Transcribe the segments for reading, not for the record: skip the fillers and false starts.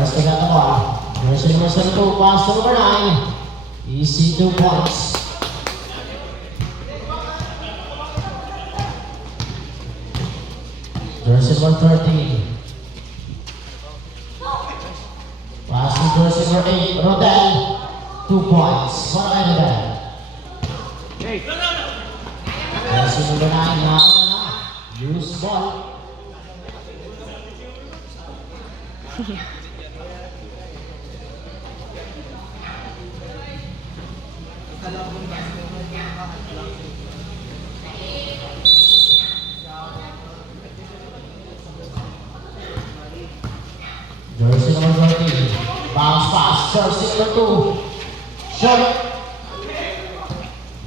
First to get the ball. Jersey number 72, pass to number 9. Easy 2 points. Jersey number 13. Pass to jersey number 8, Rodel. 2 points. Para kay Rodel. Jersey number 9, nauna na. Loose ball. Jersey number 13. Bounce pass. Jersey number 2. Short.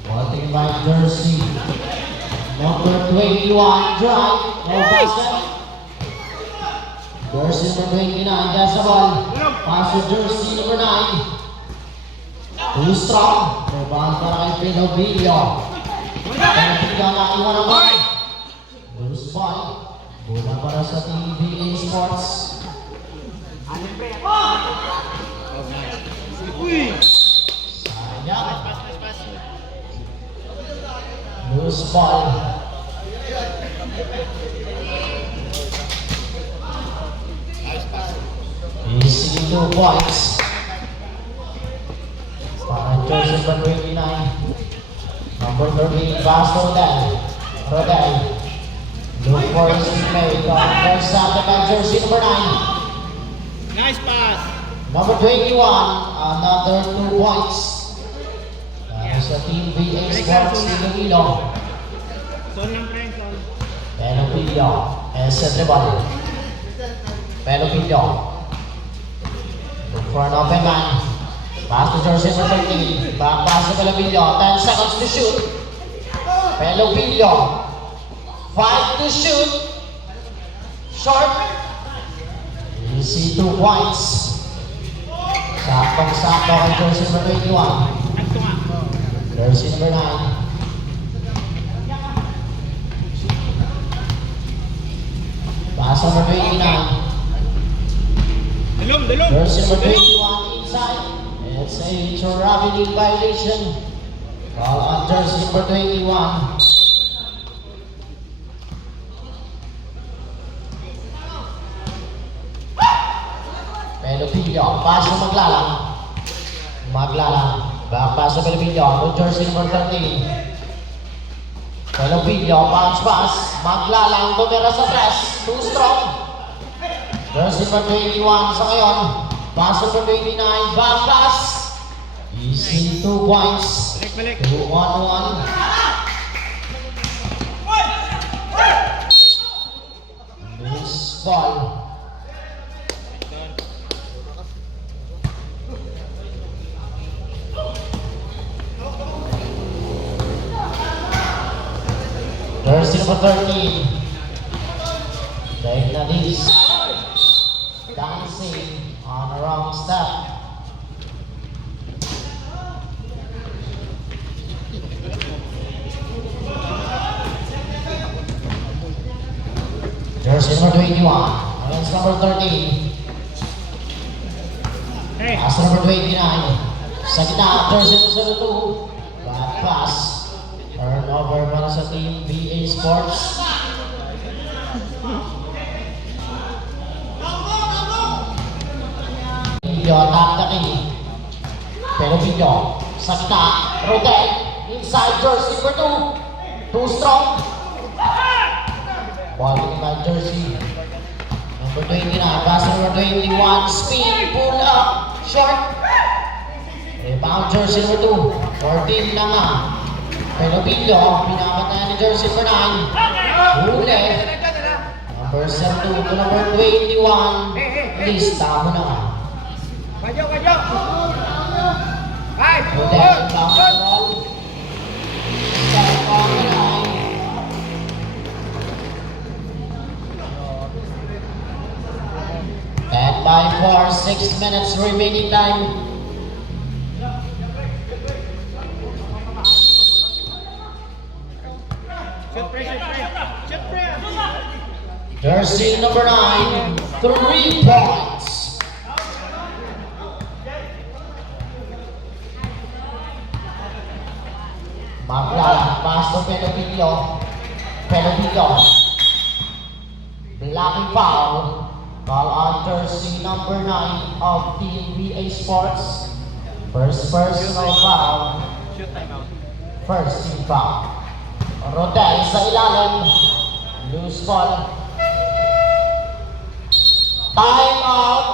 Ball taken by jersey number 21. Drive. No basket. Jersey number 29. That's the ball. Pass to jersey number 9. Too strong. Rebound para kay Pedro Villo. Pedro na iwan ang ball. Loose ball. Bola para sa TVA Sports. Sayang. Loose ball. Easy 2 points. Para jersey number 29. Number 13, pass to Rodel. Rodel. Look for his teammate. First shot by jersey number 9. Nice pass. Number 21, another 2 points. Sa Team VA Sports Iloilo. Son ng friend, son. Pedro Villo. Set the ball. Pedro Villo. Look for an open man. Pass to jersey number 13. Back pass to Pedro Villo. 10 seconds to shoot. Pedro Villo. 5 to shoot. Short. Easy 2 points. Saktong-sakto kay jersey number 21. Jersey number 9. Pass number 29. Dalom. Jersey number 21 inside. It's a traveling violation. Call on jersey number 21. Pedro Villo, pass na maglalang. Back pass sa Pedro Villo, no jersey number 13. Pedro Villo, bounce pass, maglalang, tumira sa press, too strong. Jersey number 21 sa ngayon, pass number 29, back pass. Easy 2 points. Balik. 2-1-1. Loose ball. Jersey number 13. Ignatius dancing on the wrong step. Jersey number 21 against number 13. Pass number 29. Sa gitna, jersey number 2. Back pass. Turnover para sa Team VA Sports. Villo attack-attacking. Pero Villo sa gitna. Rodel. Inside jersey number 2. Too strong. Ball in by jersey number 29. Pass number 21. Spin. Pull up. Short. Rebound jersey number 2. 14 na nga. Pero Villo, pinapatayan ni jersey number 9. Huli. Number 7 to number 21. Lista mo na nga. Kajo. Rodel, bounce the ball. Step on the line. And by 4, 6 minutes remaining time. Jersey number 9, 3 points. for Pelovillo. Pelovillo. Blocking foul. Call on jersey number 9 of Team VA Sports. First personal foul. Shoot timeout. First team foul. Rodel sa ilalim. Loose ball. Time out.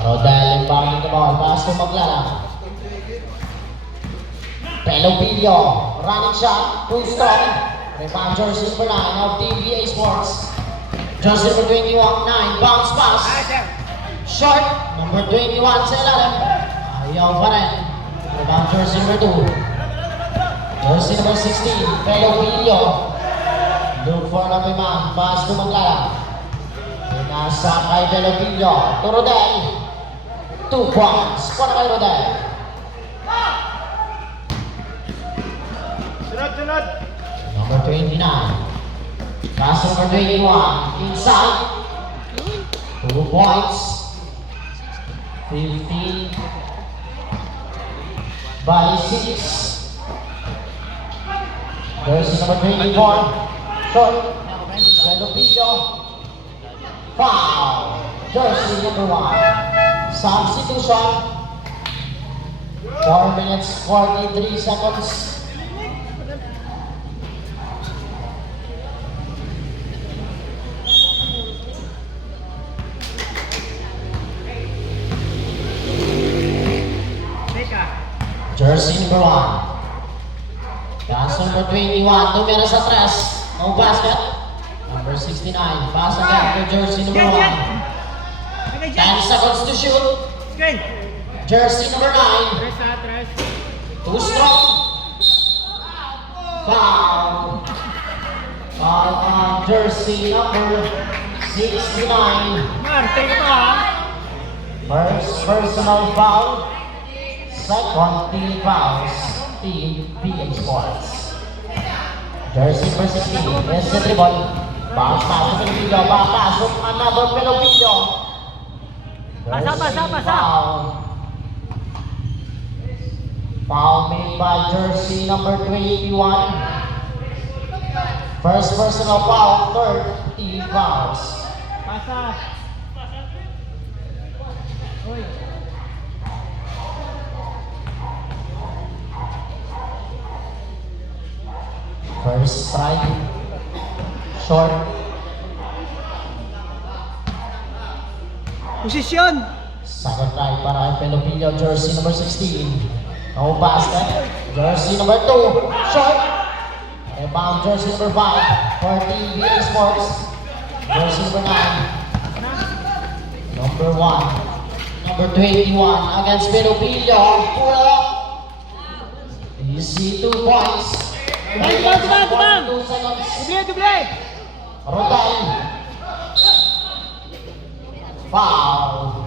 Rodel inbounding the ball. Pass to Maglala. Pelovillo. Running shot. Too strong. Rebound jersey number 9 of Team VA Sports. Jersey number 21, 9. Bounce pass. Short. Number 21 sa ilalim. Ayaw pa rin. Rebound jersey number 2. Jersey number 16. Pelovillo. Look for na man. Pass to Maglala. Nasa kay Pelovillo. To Rodel. 2 points. Para kay Rodel. Sunod. Number 29. Pass number 21. Inside. 2 points. 15 by 6. Jersey number 24. Short. Pelovillo. Foul. Jersey number 1. Substitution. 4 minutes 43 seconds. Jersey number 1. Pass number 21. Tumira sa tres. No basket. Number 69. Pass again to jersey number 1. 10 seconds to shoot. Screen. Jersey number 9. Tres. Too strong. Foul. Foul on jersey number 69. Mar, take ito ha. First personal foul. Second team fouls. Team VA Sports. Jersey number 16. Yes, the dribble. Bounce pass to Pelovillo. Papasok another Pelovillo. Pasa. Foul. Foul made by jersey number 21. First personal foul. Third team fouls. Pasa. Uy. First strike. Short. Posisyon. Second try para kay Pelovillo, jersey number 16. No basket. Jersey number 2. Short. Rebound jersey number 5 for Team VA Sports. Jersey number 9. Number 1. Number 21 against Pelovillo. Pull up. Easy 2 points. Tubang. 2 seconds. Duble. Rodel. Foul.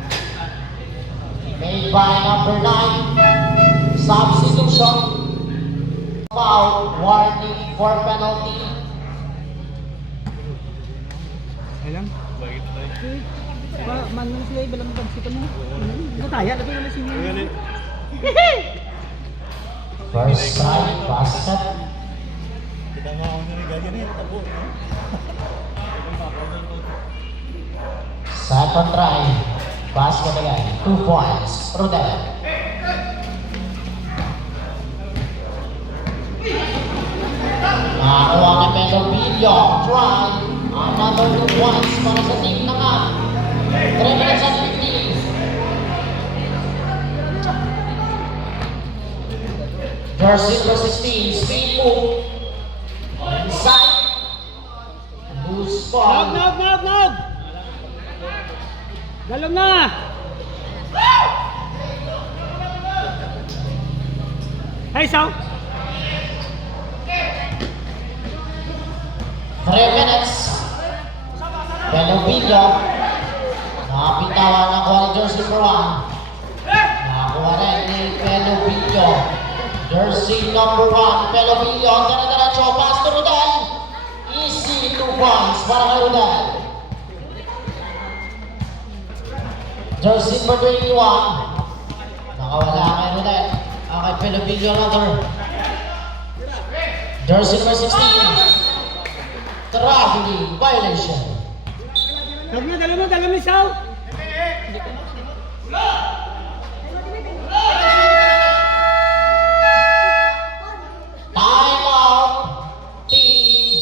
Made by number 9. Substitution. Foul. Warning for penalty. Alam? Manong sila ibalang pagsipan mo. Nataya na ito wala siya. First strike. Basket. Second try. Basket again. 2 points. Rodel. Nakakuha ni Pelovillo. Try. Another 2 points para sa team na nga. 3 minutes and 15. Jersey number 16. Speed move. Inside. Loose ball. Nog! Galong na! Hey, Sao! 3 minutes. Pelovillo. Nakapitawan ng kuha ni jersey number 1. Nakakuha rin ni Pelovillo. Jersey number 1. Pelovillo. Ang diretso. Pass to Rodel. Easy 2 points para kay Rodel. Jersey number 21. Nakawala kay Rodel. Kay Filipino another. Jersey number 16. Traveling violation. Dala mo, Shaw. Time out. Team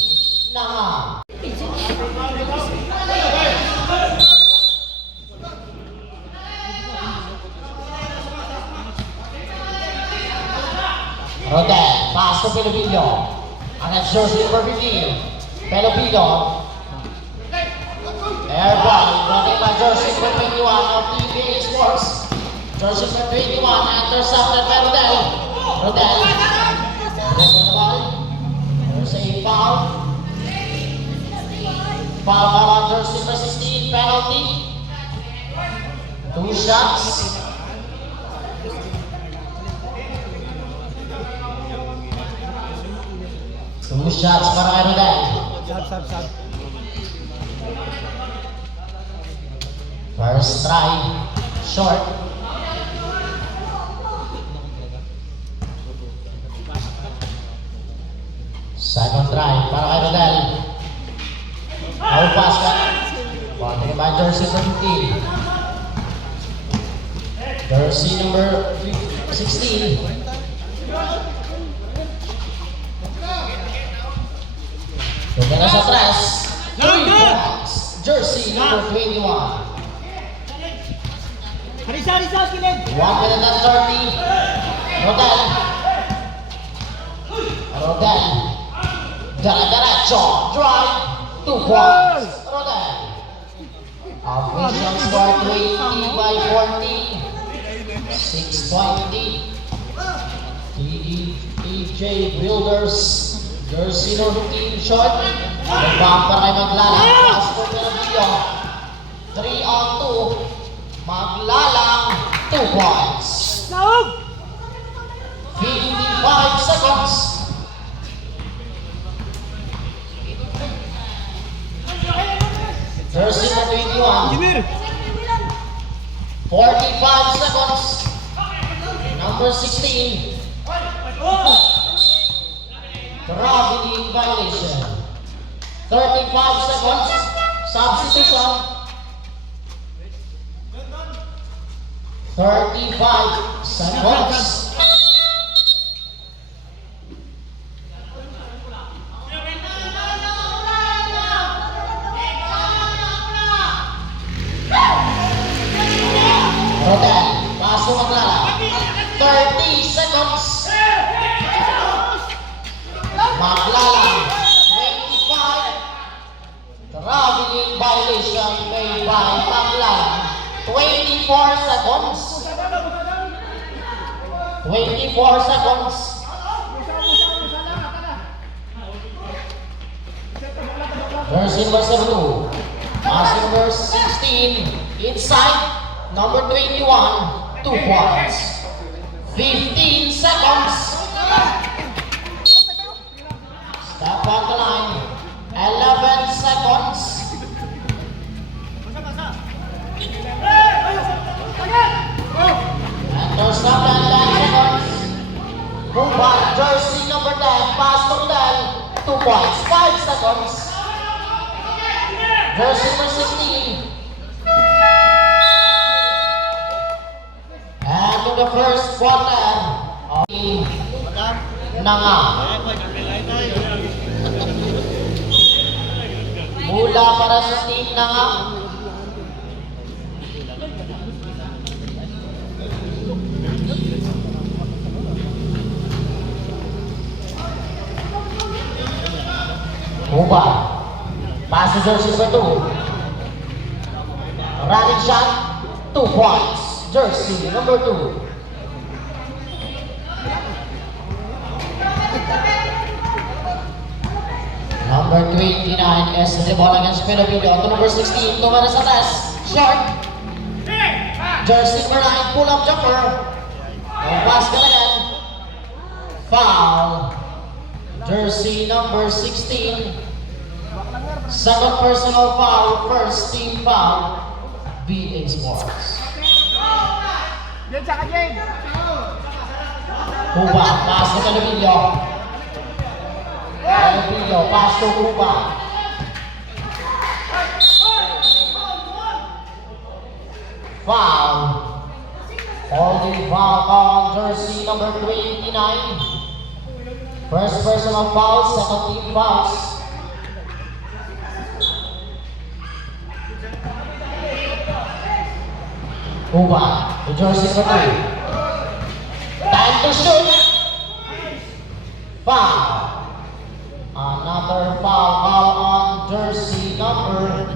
Nanga. Rodel, pass to Filipino. Against jersey number 15. Filipino. Air ball, running by jersey number 21 of TBA Sports. Jersey number 21, intercepted by Rodel. Rodel. Dribble the ball. There's a foul. Foul around jersey number 16, penalty. 2 shots. Two shots para kay Rodel. Sab. First try, short. Second try para kay Rodel. Now pass ka. Konting ba jersey number 15. Jersey number 16. Tumira sa tres. 3 points. Jersey number 21. Harisa, kilid. 1 minute and 30. Rodel. Diretso. Drive. 2 points. Rodel. Official score 20 by 14. 6-20. TJ Builders. Jersey number 15 short. Nag-bump para kay Maglalang. Pass for Filipino. 3 on 2. Maglalang. 2 points. 55 seconds. Jersey number 21. 45 seconds. Number 16. Traveling violation. 35 seconds. Substitution. 35 seconds. Rodel, pass to Maglalang. 30 seconds. Maglalang, 25. Traveling violation made by Maglalang. 24 seconds. 24 seconds. Jersey number 72. Pass number 16. Inside. Number 21. 2 points. 15 seconds. Step on the line. 11 seconds. Enter stop line 10 seconds. Move on. Jersey number 10. Pass to Rodel. 2 points. 5 seconds. Jersey number 16. And in the first quarter of Nanga. Mula para sa team Nanga. Uba. Pass to jersey number 2. Running shot. 2 points. Jersey number 2. Number 29 is the ball against Filipino. To number 16, tumara sa taas. Short. Jersey number 9, pull up jumper. No pass ka again. Foul. Jersey number 16. Second personal foul, first team foul. BA Sports. Jen, saka Jen! Cuba, pass to Calvillo. Calvillo, pass to Cuba. Foul. Holding foul on jersey number 29. First personal foul, second team fouls. Cuba, the jersey number 2. Time to shoot. Foul. Another foul on jersey number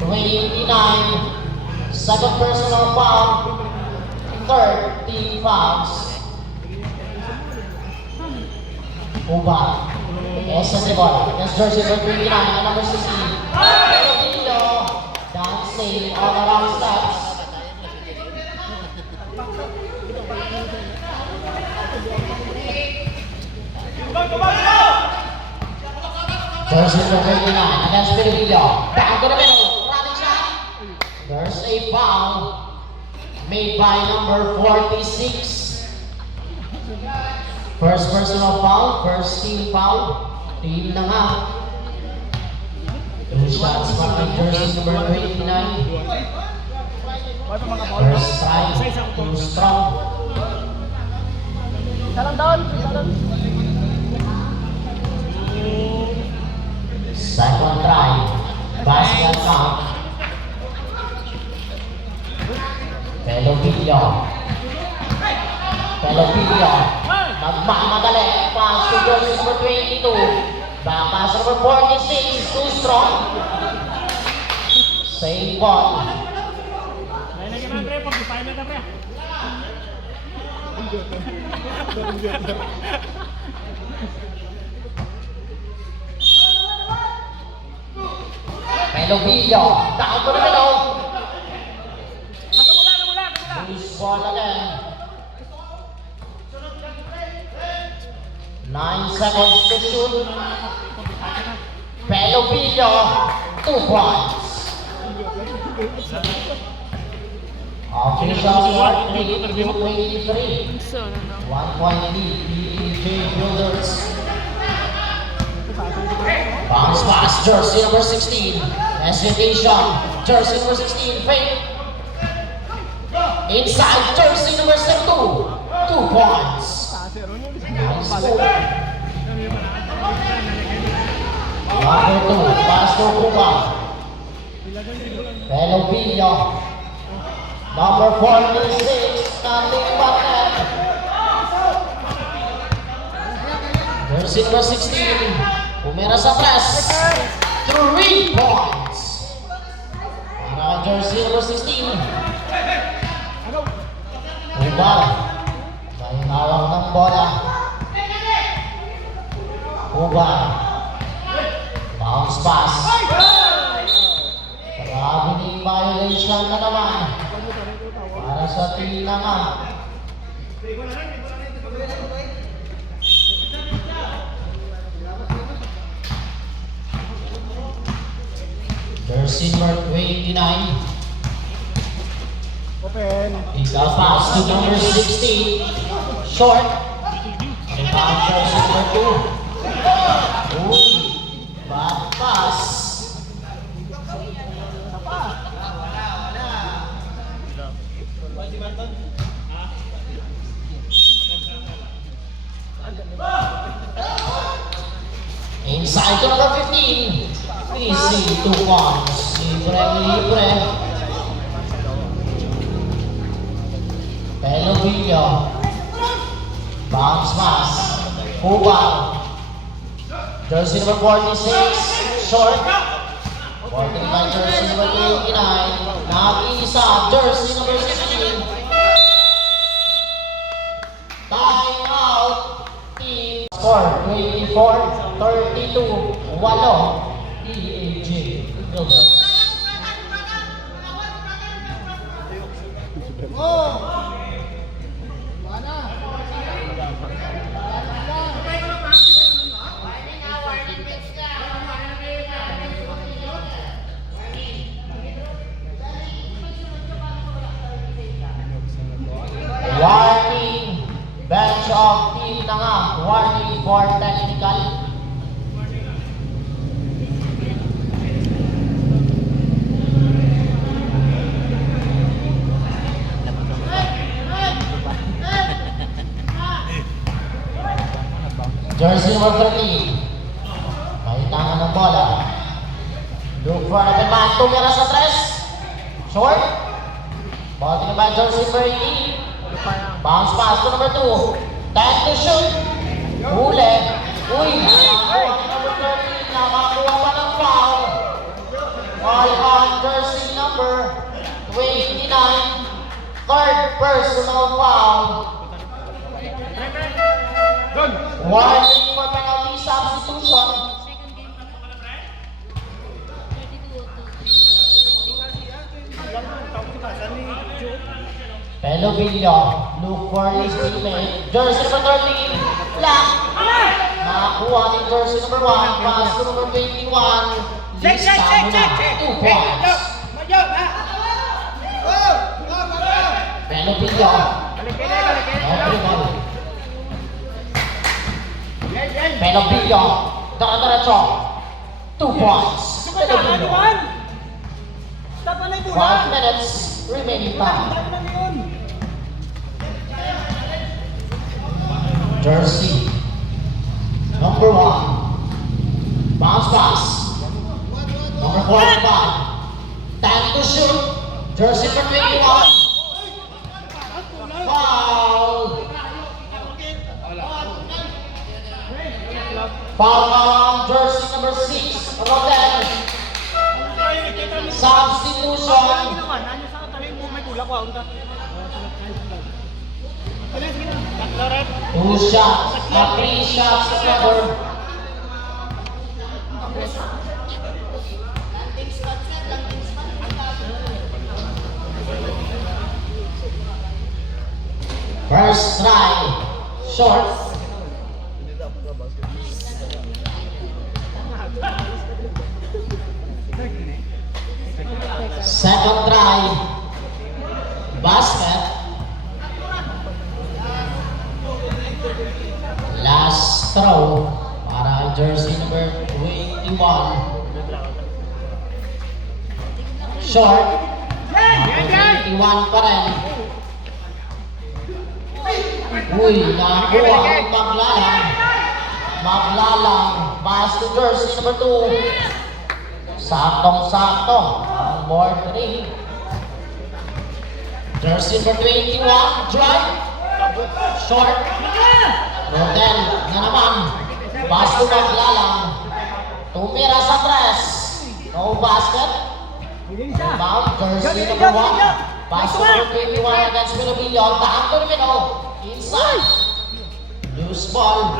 29. Second personal foul. Third team fouls. Cuba. Esa de ball. Against jersey number 29 and number 16. Filipino. Dancing all around steps. Jersey number 29 against Filipino. Down to the middle. Running shot. There's a foul made by number 46. First personal foul, first team foul. Team na nga. Two shots from the jersey number 29. First try, too strong. Isa lang doon! Isa lang! Second try, basket count. Pelopillo. Pelopillo. Magmamadali. Pass to jersey number 22. Back pass number 46. Too strong. Same ball. Pelopillo. Down to the middle. Loose ball again. 9 seconds to shoot. Pelopillo, 2 points. Official score 3-23. 1 point lead, PEJ Builders. Bounce pass, jersey number 16. Hesitation, jersey number 16, fake. Inside, jersey number 2. 2 points. Nice move. Number 2, pass to Cuba. Pelopillo. Number 46, nothing but net. Jersey number 16, pumira sa press. 3 points. Para jersey number 16. Cuba. May hawak ng bola. Cuba. Bounce pass. Grabe violation na naman. Para sa team naman. Jersey number 29. Open! Ikaw pass to number 16. Short. Rebound jersey number 2. Uy. Bad pass. Inside to number 15. Easy 2 points. Libre. Pelopillo. Bounce pass. Cuba. Jersey number 46. Short. 49 jersey number 29. Nag-isa. Jersey number 16. Time out. Team score 24-32. 8. PEJ Builders. warning for technical. Jersey number 13. Kaitangan ng bola. Look for an open man. Tumira sa tres. Short. Ball naman jersey number 18. Bounce pass to number 2. Time to shoot. Huli. Uy. Nakakuha ni number 13. Nakakuha pa ng foul. Foul on jersey number 29. Third personal foul. Warning for penalty substitution. Pelovillo, look for his teammate. Jersey number 13, Black. Nakakuha ni jersey number 1, pass to number 21. Lista muna, 2 points. Pelovillo. Every ball. Pelovillo, dara-diretso. 2 points. Pelovillo. 5 minutes remaining time. Jersey number 1. Bounce pass. Number 45. Time to shoot. Jersey number 21. Foul. Foul on jersey number 6. About that. Substitution. 2 shots. 3 shots together. First try. Short. Second try, basket. Last throw para jersey number 21. Short, number 21 pa rin. Uy, nakuha ang maglalang. Maglalang, pass to jersey number 2. Saktong-sakto. More 3. Jersey number 21. Drive. Short. Rodel na naman. Pass to maglalang. Tumira sa press. No basket. Rebound. Jersey number 1. Pass to number 21 against Pelovillo. Tahan to the middle. Inside. Loose ball.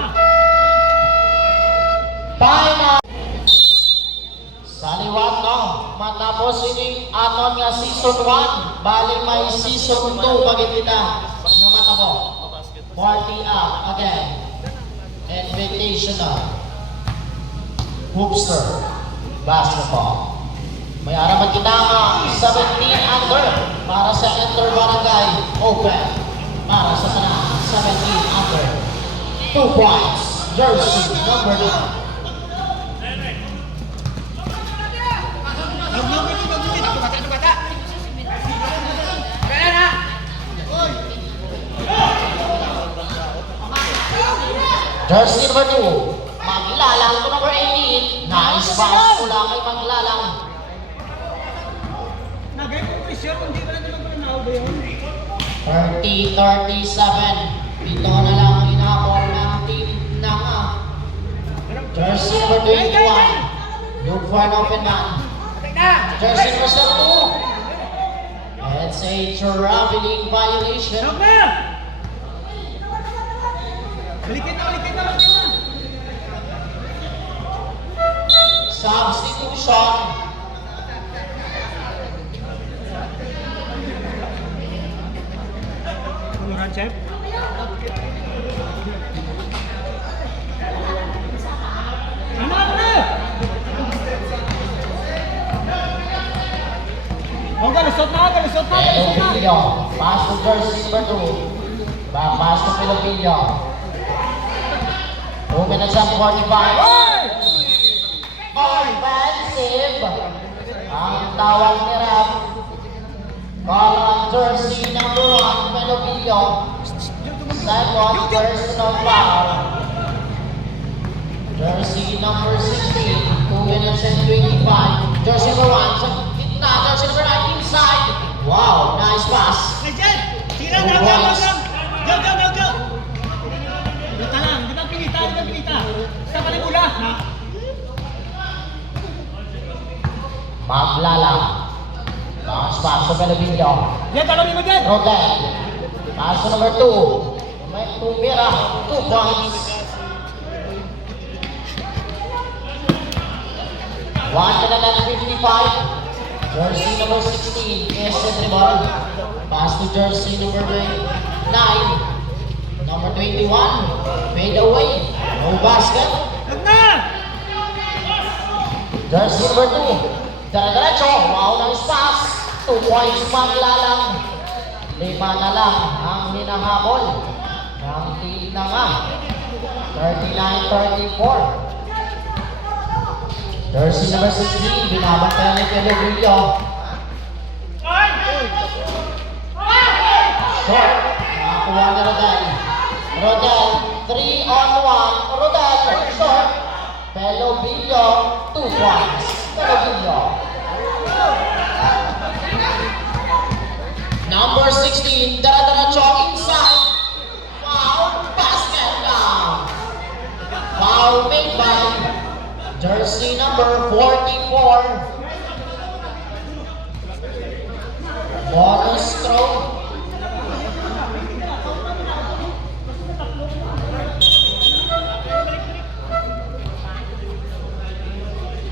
Final. Sa liwat no, matapos ini aton nga season 1, bali may season 2 pagit kita nga matabo. 40 up again. Invitational. Hoopster basketball. May araman kita nga 17 under para sa Enter Barangay Open. Para sa kanang 17 under. 2 points. Jersey number 9. Jersey number 2, maglalang to number 18. Nice pass mula kay maglalang. Nagay ko pressure, hindi ba natin magpanaw ba yun? 30-37. Dito na lang ang inabor ng team ng jersey number 21. Look for an open man. Jersey number 2. It's a traveling violation. Balikin na. Substitution. Tuluran, Chef. Oh, galusot na. Pelovillo. Pass to jersey number 2. Pass to Pelovillo. 2 minutes and 45. Offensive. Ang tawag ni Rap. Call on jersey number 1, Melovillo. Second, personal foul. Jersey number 16, 2 minutes and 25. Jersey number 1, sa gitna. Jersey number 9, inside. Wow, nice pass. Tira na, go! Dito lang, pinita. Sa kanila. Maglala. Bounce pass sa Melovillo. Yan, talangin mo dyan! Rodel. Pass to number 2. May tumira. 2 points. 1 minute and 55. Jersey number 16 is dribble. Pass to jersey number 9. Number 21. Fade away. No basket. Huwag na! Jersey number 2. Diretso. Wow, nice pass. 2 points maglalang. 5 na lang ang hinahabol ng team na nga. 39-34. Jersey number 16, binabantayan ni Melovillo. Short, nakakuha ni Rodel. Rodel, 3-on-1. Rodel, short. Melovillo, 2 points. Melovillo. Number 16, diretso inside. Foul, basket down. Foul made by jersey number 44. Bonus throw.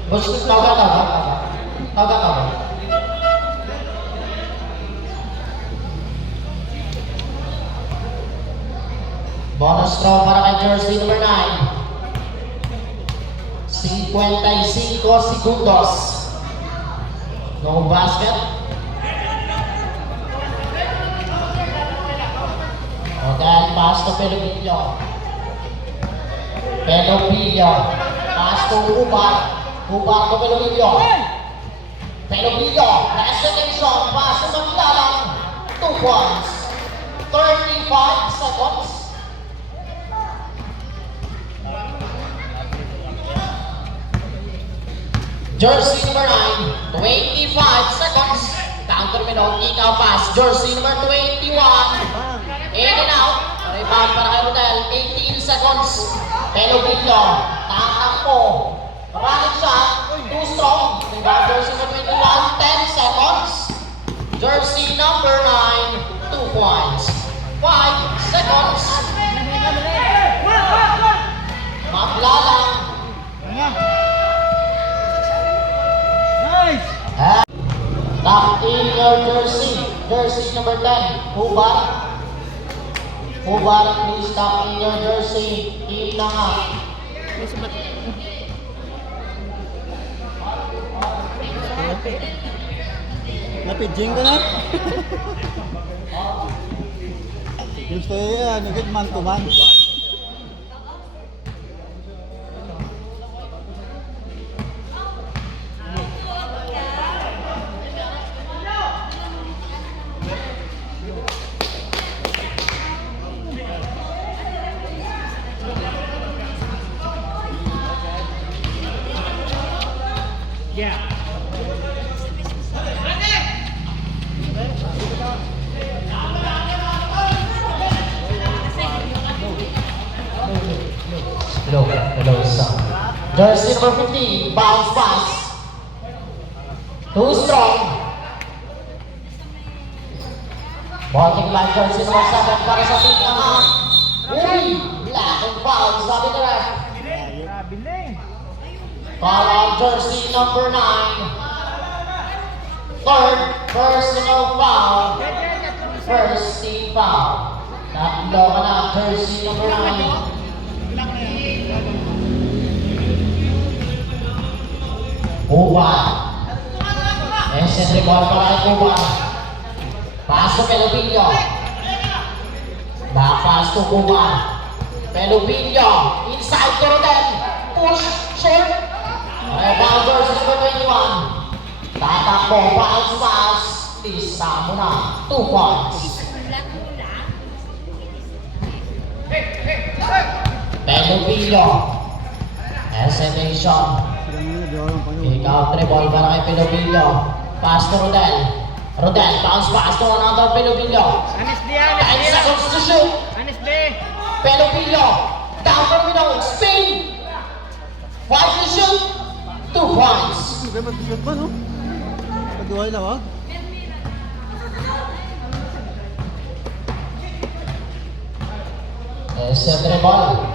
Bos, taga. Bonus throw para kay jersey number 9. 55 segundos. No basket. Rodel, pass to Melovillo. Pass to Ubar. Ubar to Melovillo. Hesitation. Pass to Maglalang. 2 points. 35 seconds. Jersey number 9, 25 seconds. Counter Melo, kick out pass. Jersey number 21. In and out. Rebound para kay Rodel, 18 seconds. Melovillo, tatakbo. Running shot, too strong. Rebound jersey number 21, 10 seconds. Jersey number 9, 2 points. 5 seconds. Maglalang. Nice! Tuck in your jersey. Jersey number 10, Ubar. Ubar, please tuck in your jersey. Team na nga. Napidjing ka na? Gusto yan, nagit man to man. Yeah. Hello, son. Jersey number 15, bounce pass. Too strong. Botting line jersey number 7 para sa team na nga. Uy! Black and foul, sabi ni ref. Call on jersey number 9. Third personal foul. First team foul. Tatlo ka na, jersey number 9. Ubar. Dribble para kay Ubar. Pass to Melovillo. Back pass to Ubar. Melovillo. inside to Rodel. Push, short. Rebound jersey number 21. Tatakbo, bounce pass. Lisa mo na, 2 points. Pelopillo. Hesitation. Kick out 3 ball para kay Pelopillo. Pass to Rodel. Rodel, bounce pass to another Pelopillo. 10 seconds to shoot. Pelopillo. Down the middle. Spin. 5 to shoot. 2 points. Set ball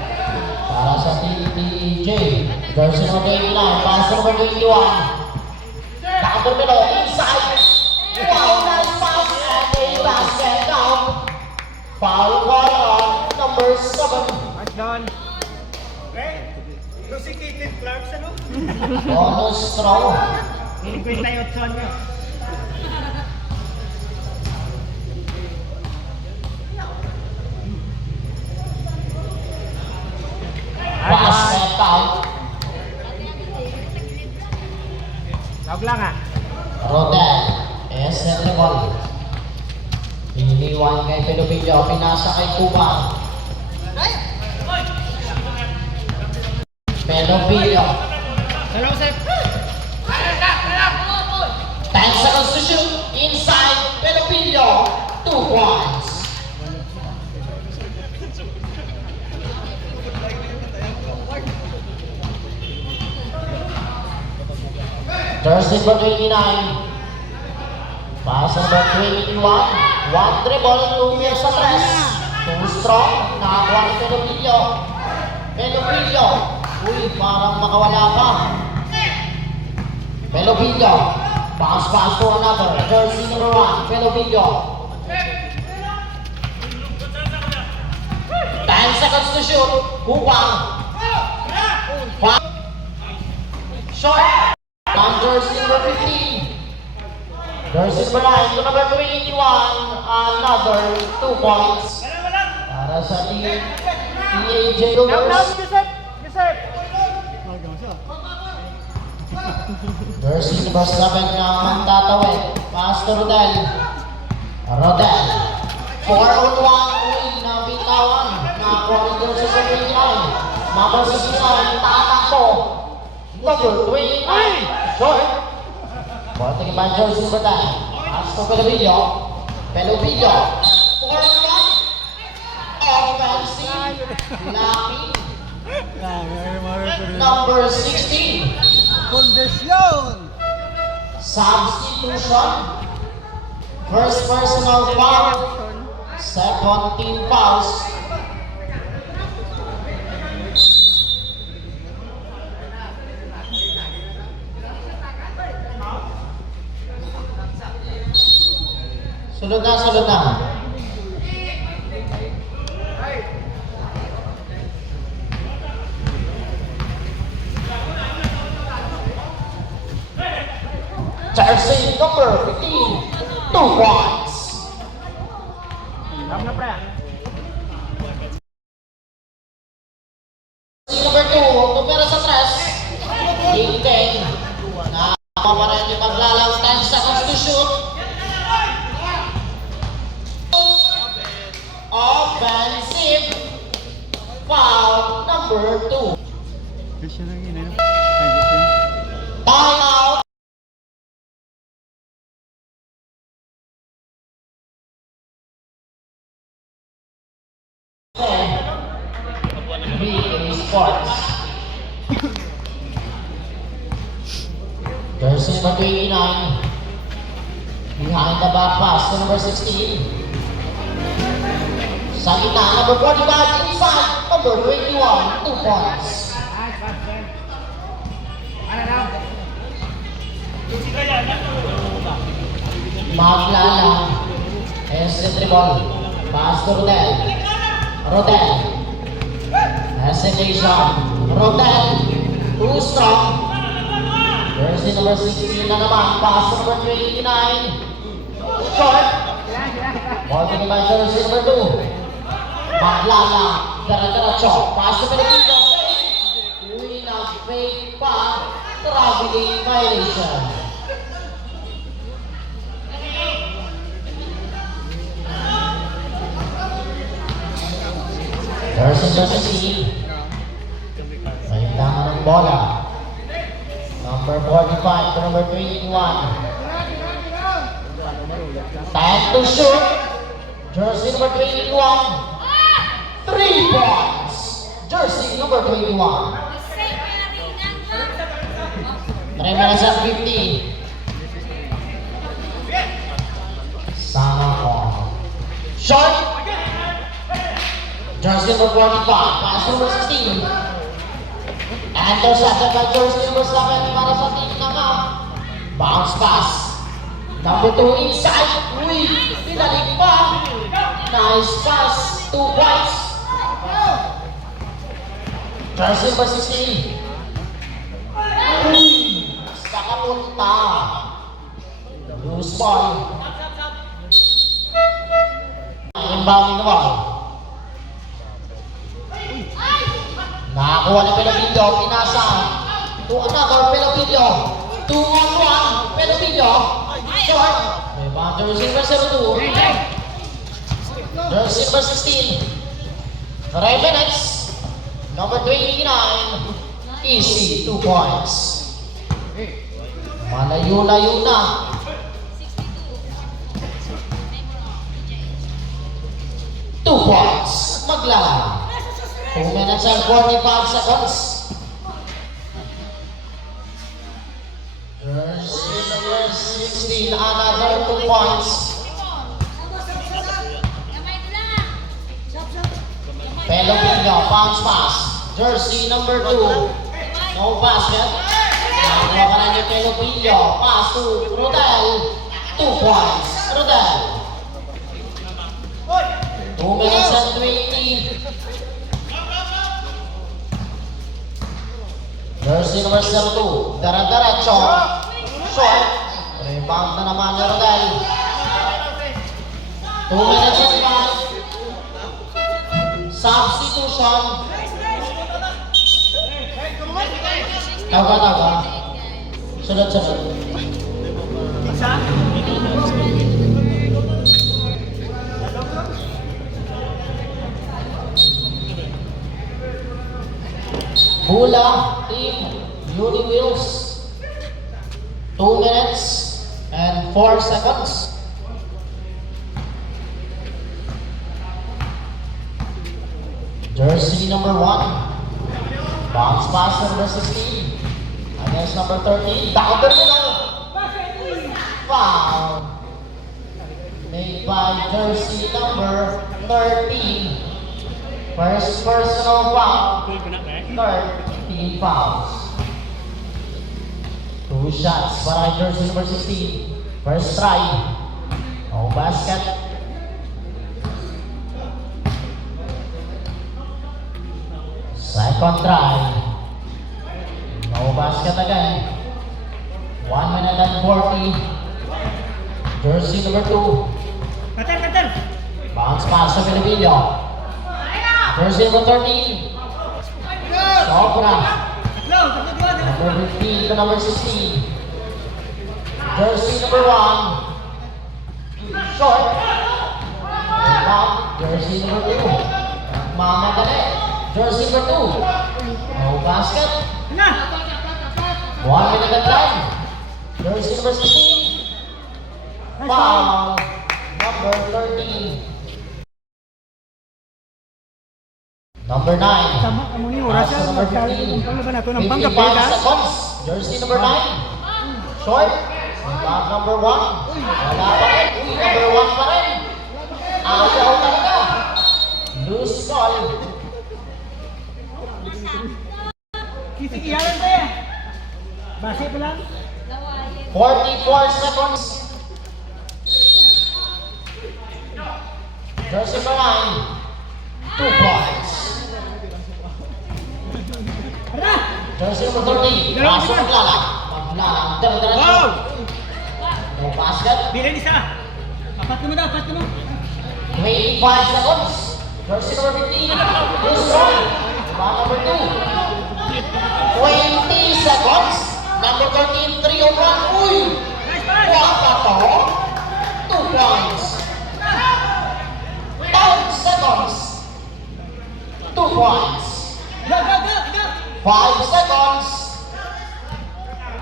para sa TTJ. Jersey number 29, pass number 21. Down the middle, inside. Wow, nice pass and a basket count. Foul call on number 7. Bonus throw. Basket count. Rodel, set ball. Iniwan kay Pelopillo, pinasa kay Kuba. Pelopillo. 10 seconds to shoot. Inside, Pelopillo. 2 points. Jersey number 29. Pass number 21. 1 dribble, 2 years sa tres. 2 strong. Nakakuha ni Pelopillo. Pelopillo. Uy, parang makawala pa. Pelopillo. Bounce pass to another. Jersey number 1. Pelopillo. 10 seconds to shoot. Kupang. Short. On jersey number 15. Jersey number 9 to number 21. Another 2 points. Para sa TAJ Lovers. Jersey number 7 na magtatawid. Pass to Rodel. Rodel. 4-on-1. Uy, nabitawan. Nakakuha rin jersey sa 29. Number 69. Tatakbo. Number 29. Short. Konting iba jersey number 10. Pass to Pelopillo. Pelopillo. 4-on-1. Offensive. Lucky. Number 16. Substitution. First personal foul. Second team fouls. Sunod na, sunod na. Jersey number 15, 2 points. Jersey number 2, numero sa tres. Ding-ding. Nakakaparan yung maglalang 10 seconds to shoot. Offensive foul number 2. Timeout. BA Sports. Jersey number 29. Behind the back pass to number 16. Sa gitna, number 45 inside, number 21, 2 points. Maglalang, dribble, pass to Rodel. Rodel, hesitation, Rodel, 2 strong. Jersey number 16 na naman, pass to number 29. Short. Ball to the jersey number 2. Maglalang, dara-daracho, pass to Pelopillo. may traveling violation. Person versus C. Mahintangan ng bola. Number 45 to number 21. Time to shoot. Jersey number 21. 3 points. Jersey number 21. 3 minutes and 50. Sana ko. Shot. Jersey number 45. Pass number 16. And intercepted by jersey number 7 para sa team na bounce pass. Number 2 inside. Uy, pinalik pa. Nice pass. 2 points. Jersey number 16. Uy, sa kapunta. Loose ball. Inbounding the ball. Nakakuha ni Pelopillo, pinasa to another Pelopillo. 2-on-1, Pelopillo. Short. Rebound, jersey number 2. Jersey number 16. 3 minutes. Number 29. Easy, 2 points. Malayo-layo na. 2 points. Maglalaro. 2 minutes and 45 seconds. Jersey number 16, another 2 points. Pelopillo, bounce pass. Jersey number 2. No basket. Nakakuha ka na niya Pelopillo. Pass to Rodel. 2 points. Rodel. 2 minutes and 20. Jersey number 2, Dara-Diretso. Short. Rebound na naman ni Rodel. 2 minutes and 5. Substitution. Tawa. Sunod-sunod. Bula, team, Uniwheels. 2 minutes and 4 seconds. Jersey number 1. Bounce pass number 16. Against number 13. Down foul. Made by jersey number 13. First personal foul. 13 fouls. 2 shots para jersey number 16. First try. No basket. Second try. No basket again. 1 minute and 40. Jersey number 2. Bounce pass to Pelopillo. Jersey number 13. Sobra. Number 15 to number 16. Jersey number 1. Short. Rebound. Jersey number 2. Mama Gane. Jersey number 2. No basket. 1 minute and 10. Jersey number 16. Foul. Number 13. Number 9. Sama kamu ni oras Pass to number 15. 55 seconds. Jersey number 9. Short. Rebound number 1. Wala pa rin. Uy, number 1 pa rin. Ayaw talaga. Loose ball. Kisikiyalan tayo. Base pa lang. 44 seconds. Jersey number 9. 2 points. Jersey number 30. Pasok maglalang. Dara-diretso. No basket. Bilang isa. Apat mo daw, apat mo. 25 seconds. Jersey number 15. Loose ball. Rebound number 2. 20 seconds. Number 13, 3 on 1. Uy! Kuha pa to. 2 points. 10 seconds. 2 points. 5 seconds.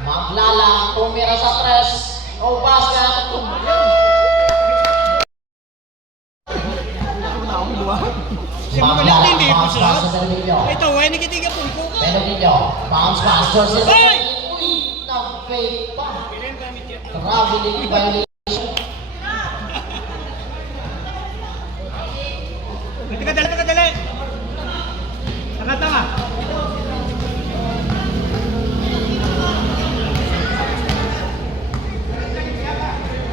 Maglalang, tumira sa 3. O basket. Maglalang, bounce pass sa Delvillo. Ito, ay nagitiga po ko. Delvillo, bounce pass. Joseph Hoy! Martin. Uy! Nag-fake pa. Traveling violation. Kadali. Tama.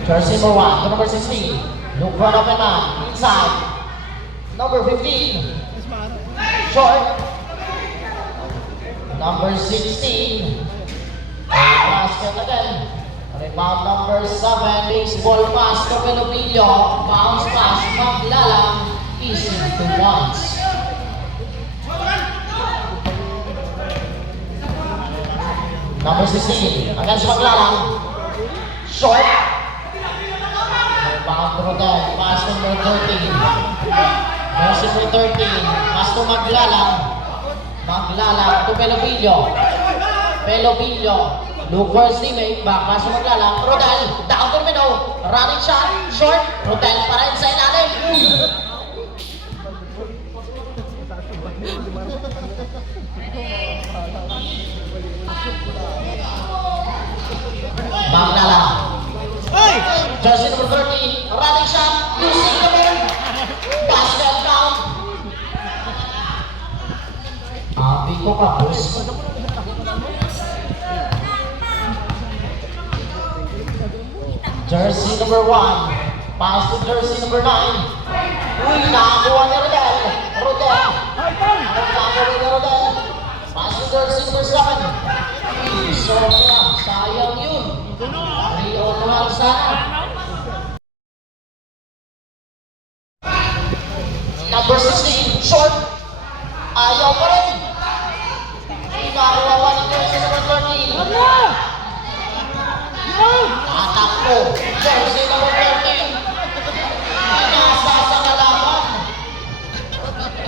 Jersey number 1 to number 16. Look for open man. Inside. Number 15. Short. Number 16. A basket again. Rebound number 7. Baseball pass to Pelovillo. Bounce pass. Maglalang. Easy 2 points. Number 16. Against Maglalang. Short. Rebound to Rodel. Pass number 13. Pass number 13. Pass to Maglalang. Maglalang to Pelovillo. Pelovillo. Look for his teammate. Back pass to Maglalang. Rodel. Down to the middle. Running shot. Short. Rodel pa rin sa ilalim. Maglalang. Jersey number 13, running shot, using the ball. Basket count. Abi ko ka, boss. Jersey number 1, pass to jersey number 9. Uy, nakakuha ni Rodel. Rodel. Nakakuha ni Rodel. Pass to jersey number 7. Uy, sobra. Sayang yun. 3-on-1 sana. Number 16, short. Ayaw pa rin. Ikakuha ni jersey number 13. Tatakbo. Jersey number 13. Nasa sa kalaban.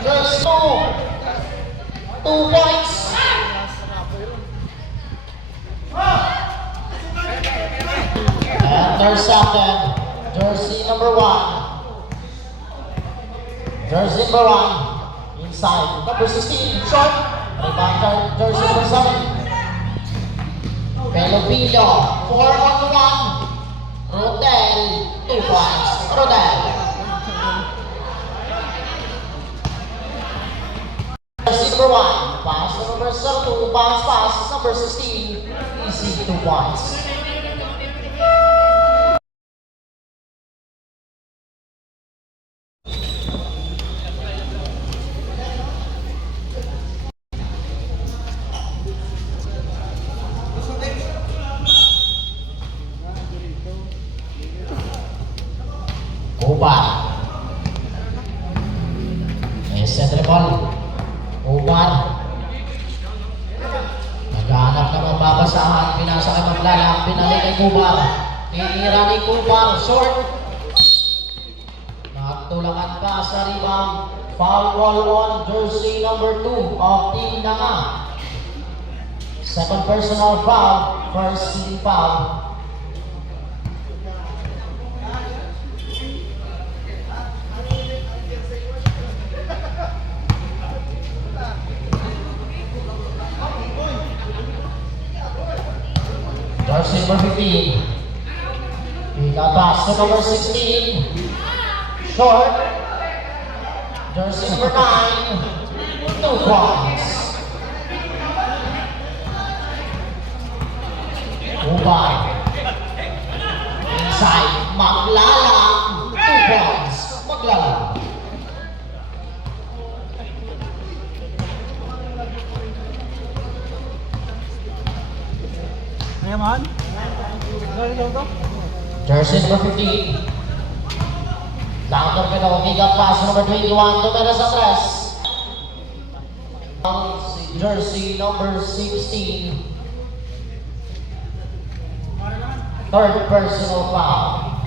First 2 points. Intercepted. Jersey number 1. Jersey number 1. Inside. Number 16. Short. Rebound jersey number 7. Pelovillo. 4-on-1. Rodel. 2 points. Rodel. Jersey number 1. Pass to number 2. Bounce pass. Number 16. Easy 2 points. Ubar. Set the ball. Ubar. Naghahanap ng mababasahan. Pinasa kay Maglalang. Pinalik kay Ubar. Tinira ni Ubar. Short. Nagtulangan pa sa rebound. Foul ball on jersey number 2 of Team Danga. Second personal foul. First team foul. Jersey number 15. Pass to number 16. Short. Jersey number 9. 2 points. Ubar. Inside. Maglalang. 2 points. Maglalang. Ayaman? Jersey number 15. Down to the middle. Big up pass number 21. Tumira sa 3. jersey number 16. Third personal foul.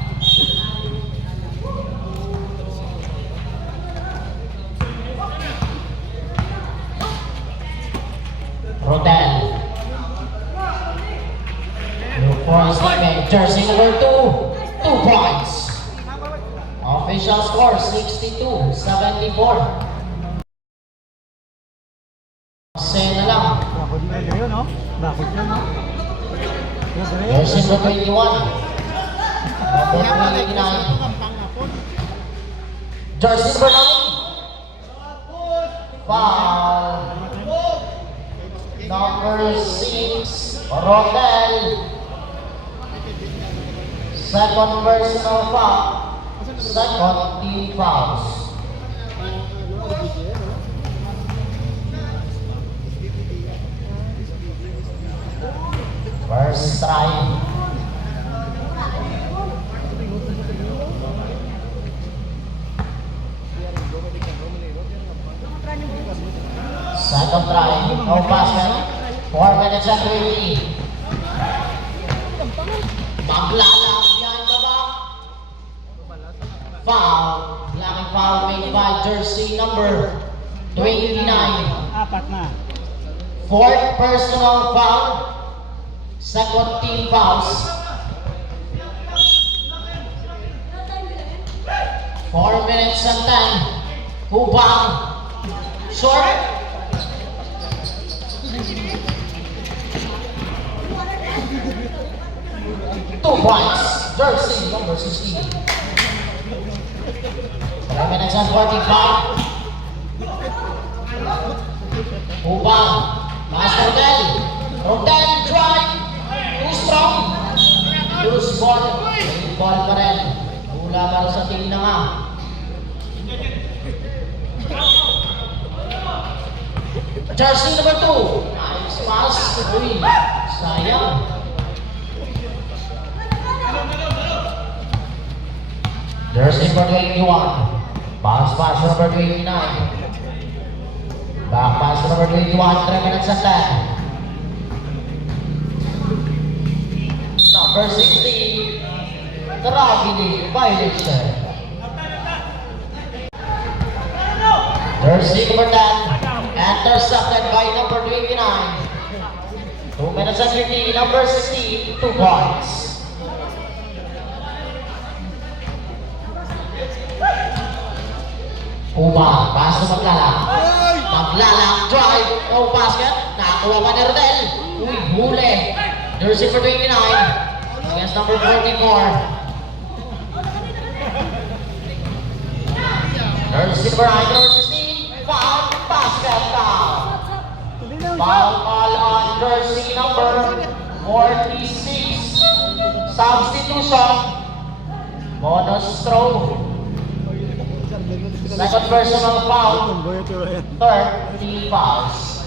Rodel. Look for his teammate. Jersey number 2. 2 points. Official score 62-74. Kasi na lang. Bakod na kayo, no? Bakod na, no? Jersey number 21. Number 29. Jersey number 9. Foul. Number 6. Rodel. Second personal foul. Second team fouls. First try. Second try. No basket. 4 minutes and 20. Maglalang behind the back. Foul. Blocking foul made by jersey number 29. Apat na. Fourth personal foul. Second team fouls. 4 minutes and 10. Hubang. Short. Two points. Jersey number 16. 4 minutes and 45. Hubang. Mas Rodel. Rodel drive. Too strong. Loose ball. May ball pa rin. Hula pa rin sa tingin na nga. Jersey number 2. Nice pass. Uy, sayang. Jersey number 21. Bounce pass number 29. Back pass number 21. 3 minutes and 10. Number 16. Tragedy violation. Jersey number 10. Intercepted by number 29. 2 minutes and 50. Number 16. 2 points. Hubang, pass na Maglalang. Maglalang, drive, no basket. Nakakuha pa ni Rodel. Uy, huli. Jersey for 29. Against number 44. Jersey number 9, number 16. Foul, basket down. Foul call on jersey number 46. Substitution. Bonus throw. Second personal foul. Third team fouls.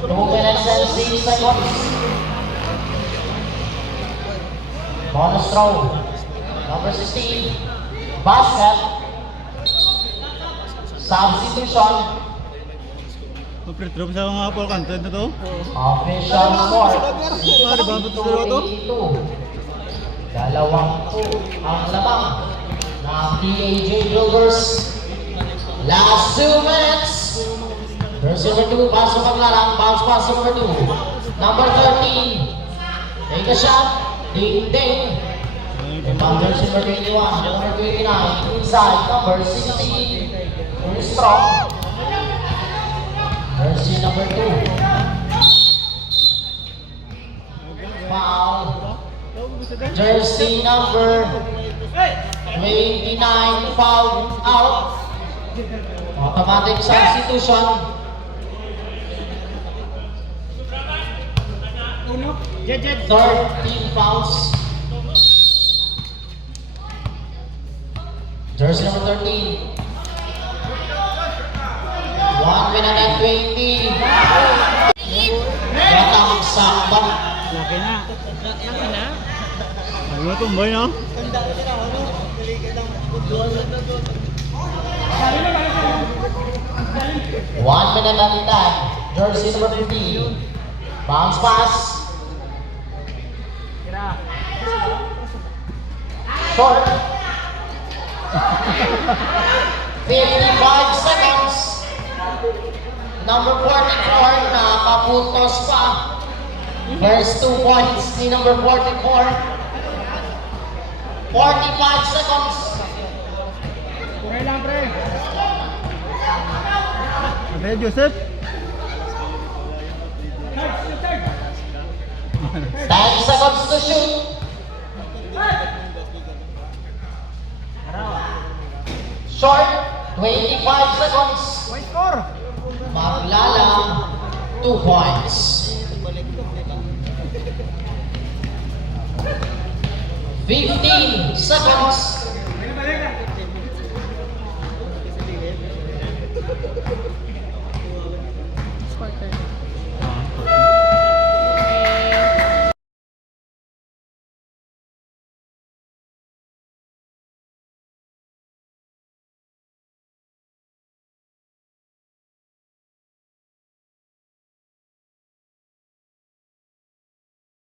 2 minutes and 6 seconds. Bonus throw. Number 16. Basket. Substitution. Free throw sa mga full content na to? Official score. Ano ba? Ba't dalawa to? 82. Dalawang 2 ang lamang ng PAJ Builders. Last 2 minutes. Jersey number 2, pass sa Maglalang. Bounce pass sa number 2. Number 13. Take a shot. Ding ding. Rebound jersey number 21. Number 29. Inside number 16. Too strong. Jersey number 2. Foul. Jersey number 29 foul out. Automatic substitution. Third team fouls. Jersey number 13. 1 minute and 20. Batang sakbak. Laki na. Ano tumboy, no? 1 minute at a time. Jersey number 15. Bounce pass. Short. 55 seconds. Number 44, nakaputos pa. First 2 points ni number 44. 45 seconds. Okay lang, pre. Okay, Joseph. 10 seconds to shoot. Short, 25 seconds. White score. Maglalang 2 points. 15 seconds.